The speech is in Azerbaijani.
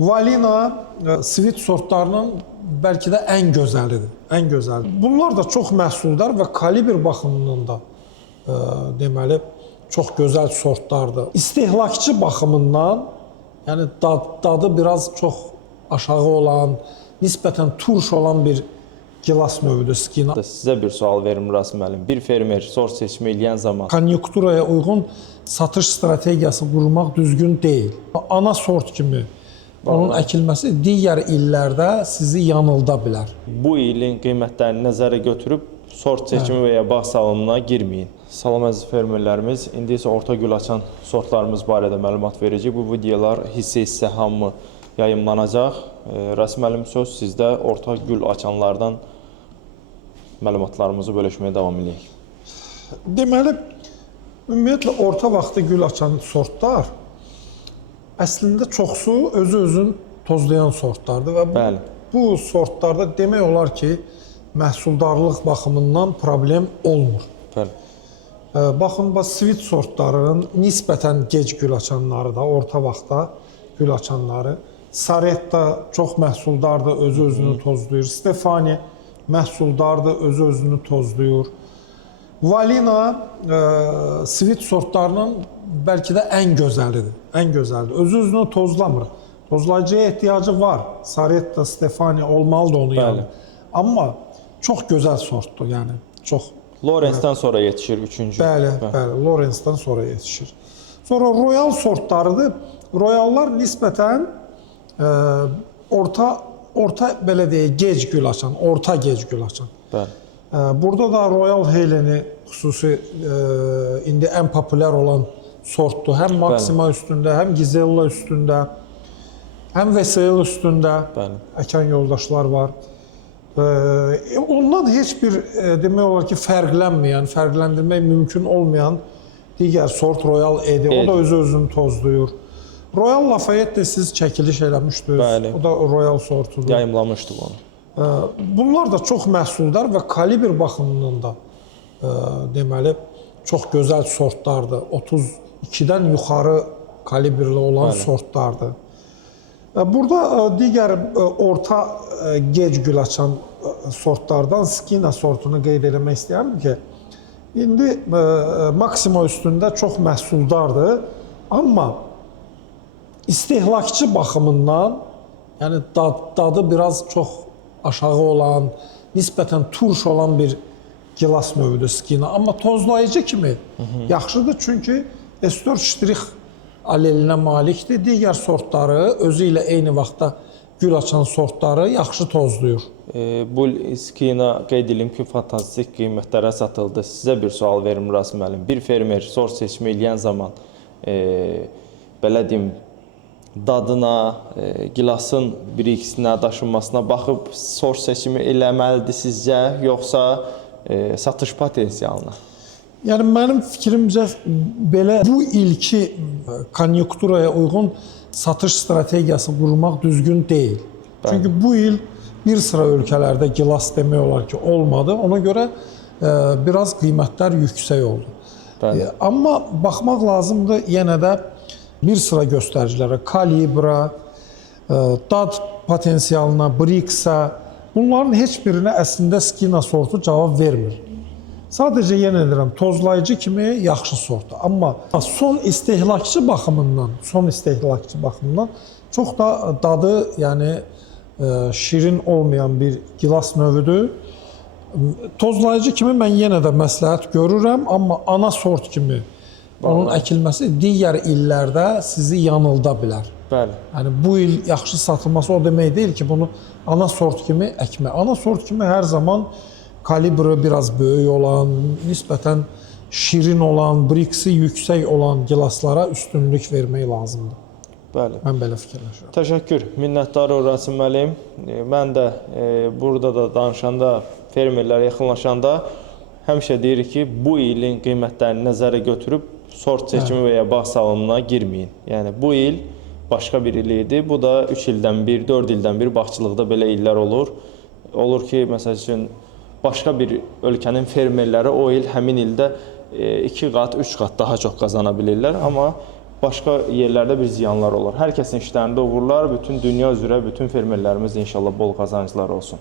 Valina svit sortlarının belki də ən gözəlidir. Ən gözəlidir. Bunlar da çox məhsuldar və kalibr baxımından da deməli çox gözəl sortlardır. İstehlakçı baxımından, yəni dadı biraz çox aşağı olan, nisbətən turş olan bir gilas növüdür skina. Sizə bir sual verim Rasim müəllim. Bir fermer sort seçimi eləyən zaman Konjunkturaya uyğun satış strategiyası qurmaq düzgün deyil. Ana sort kimi onun əkilməsi digər illərdə sizi yanılda bilər. bu ilin qiymətlərini nəzərə götürüb sort seçimi və ya bağ salımına girməyin. Salam əziz fermerlərimiz, indi isə orta gül açan sortlarımız barədə məlumat verəcək. Bu videolar hissə hamı yayımlanacaq. Rasim müəllim, söz sizdə. Orta gül açanlardan məlumatlarımızı bölüşməyə davam edək. Deməli, ümumiyyətlə orta vaxtı gül açan sortlar əslində çoxsu özü-özün tozlayan sortlardır və bu sortlarda demək olar ki, məhsuldarlıq baxımından problem olmur. Bəli. Baxın, svit sortlarının nisbətən gec gül açanları da, orta vaxtda gül açanları, Saretta çox məhsuldardır, özü-özünü tozlayır. Stefani məhsuldardır, özü-özünü tozlayır. Valina svit sortlarının bəlkə də ən gözəlidir. Ən gözəlidir. Özü-özünü tozlamır. Tozlayıcıya ehtiyacı var. Saretta, Stefani olmalıdır onu yəni. Amma çox gözəl sortdur yəni. Çox. Lorenz'dən sonra yetişir üçüncü. Bəli, Lorenz'dən sonra yetişir. Sonra royal sortlarıdır. Royallar nisbətən orta belə deyək, gec gül açan, orta gec gül açan. Bəli. Burada da Royal Heleni xüsusi indi ən populyar olan sortdur. Həm Maxima üstündə, həm Gizella üstündə, həm VSL üstündə əkan yoldaşlar var. Ondan heç bir demək olar ki, fərqləndirmək mümkün olmayan digər sort Royal Edi. O da özü-özünü tozlayır. Royal Lafayette siz çəkiliş eləmişdiniz. O da Royal sortudur. Yayımlamışdıq onu. Bunlar da çox məhsuldar və kalibr baxımından da deməli çox gözəl sortlardır. 32-dən yuxarı kalibrli olan sortlardır. Burada digər orta gec gül açan sortlardan Skina sortunu qeyd eləmək istəyirəm ki, indi Maxima üstündə çox məhsuldardır, amma istehlakçı baxımından, yəni dadı biraz çox aşağı olan, nisbətən turş olan bir gilas növüdür Skina. Amma tozlayıcı kimi yaxşıdır, çünki S4 ştrix alelinə malikdir. Digər sortları, özü ilə eyni vaxtda gül açan sortları yaxşı tozlayır. Bu Skina qeyd edim ki, fantastik qiymətlərə satıldı. Sizə bir sual verim Rasim müəllim. Bir fermer sort seçimi eləyən zaman belə deyim, dadına, gilasın bir-ikisinə, daşınmasına baxıb sort seçimi eləməlidir sizcə, yoxsa satış potensialına? Yəni, mənim fikrimcə belə bu ilki konjunkturaya uyğun satış strategiyası qurmaq düzgün deyil. Çünki bu il bir sıra ölkələrdə gilas demək olar ki, olmadı. Ona görə biraz qiymətlər yüksək oldu. Amma baxmaq lazımdır yenə də bir sıra göstəricilərə, kalibra, dad potensialına, Brix'a, bunların heç birinə əslində Skina sortu cavab vermir. Sadəcə yenə deyirəm, tozlayıcı kimi yaxşı sortdur. Amma son istehlakçı baxımından çox da dadı, yəni şirin olmayan bir gilas növüdür. Tozlayıcı kimi mən yenə də məsləhət görürəm, amma ana sort kimi onun əkilməsi digər illərdə sizi yanılda bilər. Yəni, bu il yaxşı satılması o demək deyil ki, bunu ana sort kimi əkmək. Ana sort kimi hər zaman kalibri biraz böyük olan, nisbətən şirin olan, Brix'i yüksək olan gilaslara üstünlük vermək lazımdır. Mən belə fikirləşirəm. Təşəkkür. Minnətdarı Rasim müəllim. Mən də burada da danışanda, fermerlərə yaxınlaşanda həmişə deyirik ki, bu ilin qiymətlərini nəzərə götürüb sort seçimi və ya bağ salımına girməyin. Yəni, bu il başqa bir il idi. Bu da 3 ildən bir, 4 ildən bir bağçılıqda belə illər olur. Olur ki, məsəl üçün, başqa bir ölkənin fermerləri o il həmin ildə 2 qat, 3 qat daha çox qazana bilirlər. Amma başqa yerlərdə bir ziyanlar olar. Hər kəsin işlərində uğurlar, bütün dünya üzrə bütün fermerlərimiz inşallah bol qazanclar olsun.